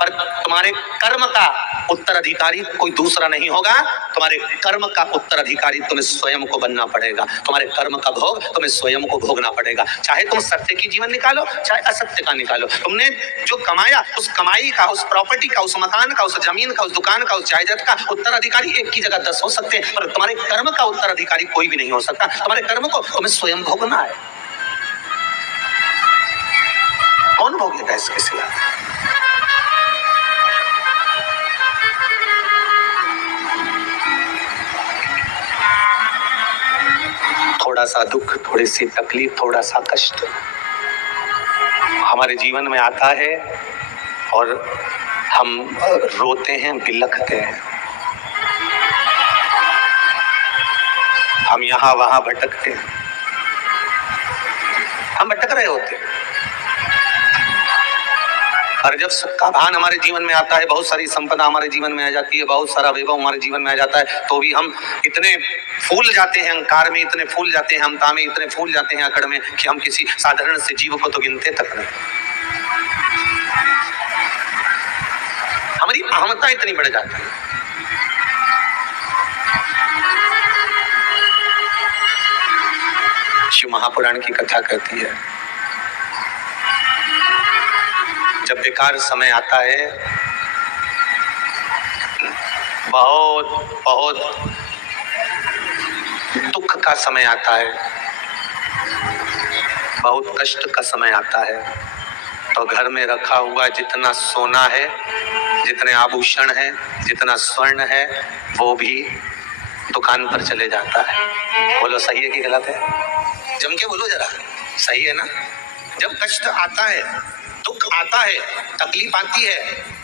पर तुम्हारे कर्म का उत्तराधिकारी कोई दूसरा नहीं होगा। तुम्हारे कर्म का उत्तराधिकारी तुम्हें स्वयं को बनना पड़ेगा। तुम्हारे कर्म का भोग तुम्हें स्वयं को भोगना पड़ेगा। चाहे तुम सत्य की जीवन निकालो, चाहे असत्य का निकालो। तुमने जो कमाया, उस कमाई का, उस प्रॉपर्टी का, उस मकान का, उस जमीन का, उस दुकान का, उस जायदाद का उत्तराधिकारी एक की जगह 10 हो सकते हैं, पर तुम्हारे कर्म का उत्तराधिकारी कोई भी नहीं हो सकता। तुम्हारे कर्म को तुम्हें स्वयं भोगना है। कौन भोगेगा इसके सिवा? थोड़ा सा दुख, थोड़ी सी तकलीफ, थोड़ा सा कष्ट हमारे जीवन में आता है और हम रोते हैं, बिलखते हैं। हम यहाँ वहां भटकते हैं, हम भटक रहे होते हैं। और जब सुख का भान हमारे जीवन में आता है, बहुत सारी संपदा हमारे जीवन में आ जाती है, बहुत सारा वैभव हमारे जीवन में आ जाता है, तो भी हम इतने फूल जाते हैं अहंकार में, इतने फूल जाते हैं ममता में, इतने फूल जाते हैं अकड़ में कि हम किसी साधारण से जीव को तो गिनते तक नहीं। हमारी अहमता इतनी बढ़ जाती है। शिव महापुराण की कथा कहती है, जब बेकार समय आता है, बहुत बहुत दुख का समय आता है, बहुत कष्ट का समय आता है, तो घर में रखा हुआ जितना सोना है, जितने आभूषण है, जितना स्वर्ण है, वो भी दुकान पर चले जाता है। बोलो सही है कि गलत है? जम के बोलो जरा, सही है ना? जब कष्ट आता है, दुख आता है, तकलीफ आती है,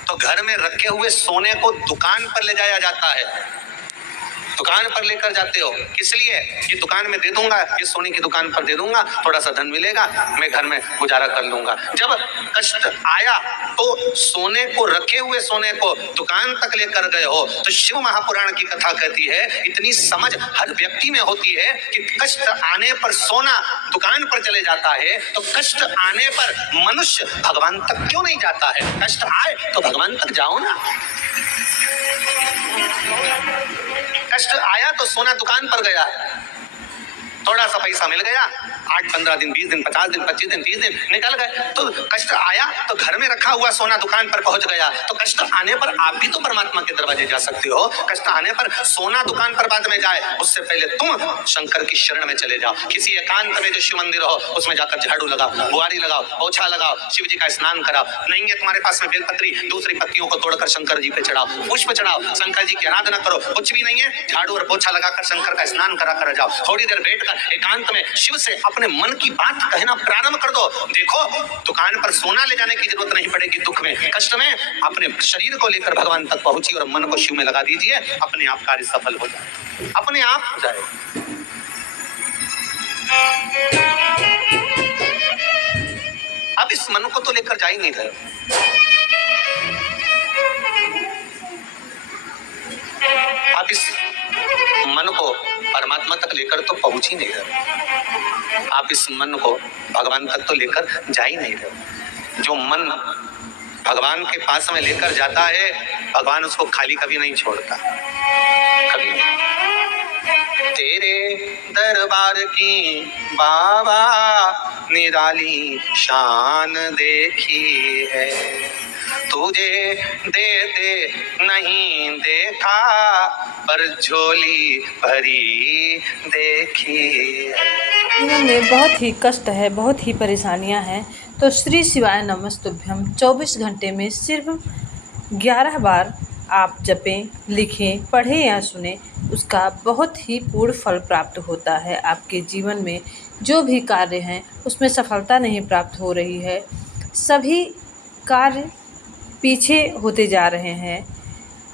तो घर में रखे हुए सोने को दुकान पर ले जाया जाता है। दुकान पर लेकर जाते हो, किस लिए? ये दुकान में दे दूंगा, ये सोने की दुकान पर दे दूंगा, थोड़ा सा धन मिलेगा, मैं घर में गुजारा कर लूंगा। जब कष्ट आया तो सोने को, रखे हुए सोने को दुकान तक लेकर गए हो। तो शिव महापुराण की कथा कहती है, इतनी समझ हर व्यक्ति में होती है कि कष्ट आने पर सोना दुकान पर चले जाता है, तो कष्ट आने पर मनुष्य भगवान तक क्यों नहीं जाता है? कष्ट आए तो भगवान तक जाओ ना। कष्ट आया तो सोना दुकान पर गया, थोड़ा सा पैसा मिल गया, 8-15 दिन, 20 दिन, 50 दिन, 25 दिन, 30 दिन निकल गए। तो कष्ट आया तो घर में रखा हुआ सोना दुकान पर पहुंच गया। तो कष्ट आने पर आप भी तो परमात्मा के दरवाजे जा सकते हो। कष्ट आने पर सोना दुकान पर बाद में जाए, उससे पहले तुम शंकर की शरण में चले जाओ। किसी एकांत में जो शिव मंदिर हो, उसमें जाकर झाड़ू लगाओ, बुआरी लगाओ, पोछा लगाओ, शिव जी का स्नान कराओ। नहीं है तुम्हारे पास में बेलपत्री, दूसरी पत्तियों को तोड़कर शंकर जी पे चढ़ाओ, पुष्प चढ़ाओ, शंकर जी की आराधना करो। कुछ भी नहीं है, झाड़ू और पोछा लगाकर शंकर का स्नान करा कर जाओ। थोड़ी देर बैठकर एकांत में शिव से अपने मन की बात कहना प्रारंभ कर दो। देखो, दुकान पर सोना ले जाने की जरूरत नहीं पड़ेगी। दुख में, कष्ट में अपने शरीर को लेकर भगवान तक पहुंची और मन को शिव में लगा दीजिए, अपने आप कार्य सफल हो जाए, अपने आप हो जाए। अब इस मन को तो लेकर जा ही नहीं रहे, आप इस मन को परमात्मा तक लेकर तो पहुंच ही नहीं रहे, आप इस मन को भगवान तक तो लेकर जा ही नहीं रहे। जो मन भगवान के पास में लेकर जाता है, भगवान उसको खाली कभी नहीं छोड़ता, कभी नहीं। तेरे दरबार की बाबा निराली शान देखी है, तुझे दे नहीं देखा, पर झोली भरी देखी है। जीवन में बहुत ही कष्ट है, बहुत ही परेशानियां हैं, तो श्री शिवाय नमस्तुभ्यम 24 घंटे में सिर्फ 11 बार आप जपें, लिखें, पढ़ें या सुने, उसका बहुत ही पूर्ण फल प्राप्त होता है। आपके जीवन में जो भी कार्य हैं उसमें सफलता नहीं प्राप्त हो रही है, सभी कार्य पीछे होते जा रहे हैं,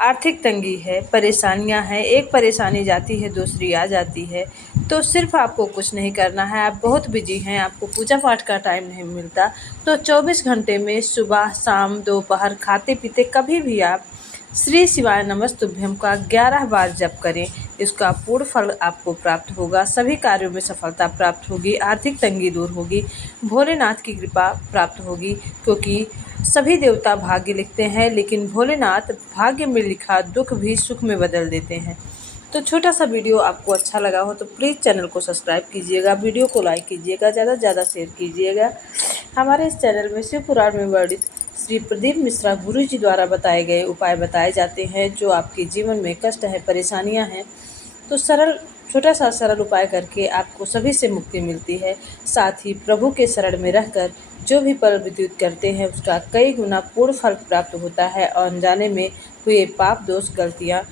आर्थिक तंगी है, परेशानियां हैं, एक परेशानी जाती है दूसरी आ जाती है, तो सिर्फ आपको कुछ नहीं करना है। आप बहुत बिजी हैं, आपको पूजा पाठ का टाइम नहीं मिलता, तो 24 घंटे में सुबह, शाम, दोपहर, खाते पीते कभी भी आप श्री शिवाय नमस्तुभ्यम का 11 बार जप करें। इसका पूर्ण फल आपको प्राप्त होगा। सभी कार्यों में सफलता प्राप्त होगी, आर्थिक तंगी दूर होगी, भोलेनाथ की कृपा प्राप्त होगी, क्योंकि सभी देवता भाग्य लिखते हैं, लेकिन भोलेनाथ भाग्य में लिखा दुख भी सुख में बदल देते हैं। तो छोटा सा वीडियो आपको अच्छा लगा हो तो प्लीज़ चैनल को सब्सक्राइब कीजिएगा, वीडियो को लाइक कीजिएगा, ज़्यादा से ज़्यादा शेयर कीजिएगा। हमारे इस चैनल में शिव पुराण में वर्णित श्री प्रदीप मिश्रा गुरु जी द्वारा बताए गए उपाय बताए जाते हैं। जो आपके जीवन में कष्ट है, परेशानियां हैं, तो छोटा सा सरल उपाय करके आपको सभी से मुक्ति मिलती है। साथ ही प्रभु के शरण में रहकर जो भी पर्व व्यतीत करते हैं उसका कई गुना पूर्ण फल प्राप्त होता है और अनजाने में हुए पाप दोष गलतियाँ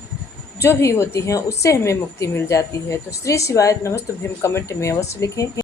जो भी होती हैं उससे हमें मुक्ति मिल जाती है। तो श्री शिवाय नमस्तुभ्यम कमेंट में अवश्य लिखें।